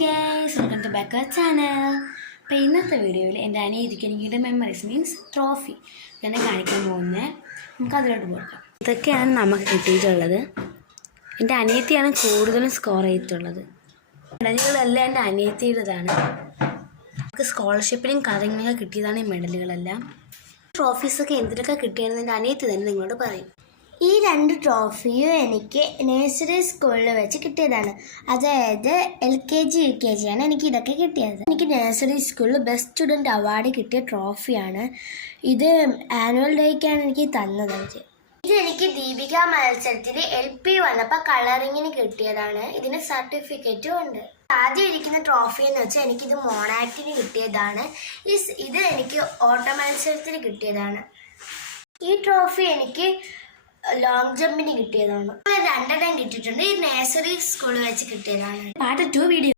Guys, welcome to back our channel. അപ്പോൾ ഇന്നത്തെ വീഡിയോയിൽ എൻ്റെ അനിയത്തിക്ക് എനിക്ക് മെമ്മറീസ് മീൻസ് ട്രോഫി ഇങ്ങനെ കാണിക്കാൻ പോകുന്നത്. നമുക്ക് അതിലോട്ട് പോകാം. ഇതൊക്കെയാണ് നമുക്ക് കിട്ടിയിട്ടുള്ളത്. എൻ്റെ അനിയത്തിയാണ് കൂടുതലും സ്കോർ ചെയ്തിട്ടുള്ളത്. മെഡലുകളെല്ലാം എൻ്റെ അനിയത്തിയുടേതാണ്. നമുക്ക് സ്കോളർഷിപ്പിനും കാര്യങ്ങളൊക്കെ കിട്ടിയതാണ് ഈ മെഡലുകളെല്ലാം. ട്രോഫീസൊക്കെ എന്തിനൊക്കെ കിട്ടിയതെന്ന് എൻ്റെ അനിയത്തി തന്നെ നിങ്ങളോട് പറയും. ഈ 2 ട്രോഫിയും എനിക്ക് നഴ്സറി സ്കൂളിൽ വെച്ച് കിട്ടിയതാണ്. അതായത് LKG UKG ആണ് എനിക്ക് ഇതൊക്കെ കിട്ടിയത്. എനിക്ക് നഴ്സറി സ്കൂളിൽ ബെസ്റ്റ് സ്റ്റുഡൻറ്റ് അവാർഡ് കിട്ടിയ ട്രോഫിയാണ് ഇത്. ആനുവൽ ഡേക്കാണ് എനിക്ക് തന്നത്. ഇത് എനിക്ക് ദീപിക മത്സരത്തിൽ LP വന്നപ്പോൾ കളറിങ്ങിന് കിട്ടിയതാണ്. ഇതിന് സർട്ടിഫിക്കറ്റും ഉണ്ട്. ആദ്യം ഇരിക്കുന്ന ട്രോഫി എന്ന് വെച്ചാൽ എനിക്കിത് മോണാക്ടിന് കിട്ടിയതാണ്. ഇത് എനിക്ക് ഓട്ട മത്സരത്തിന് കിട്ടിയതാണ്. ഈ ട്രോഫി എനിക്ക് ലോങ് ജമ്പിന് കിട്ടിയതാണ്. 2 കിട്ടിയിട്ടുണ്ട്. ഈ നഴ്സറി സ്കൂളിൽ വെച്ച് കിട്ടിയതാണ്. Part 2 video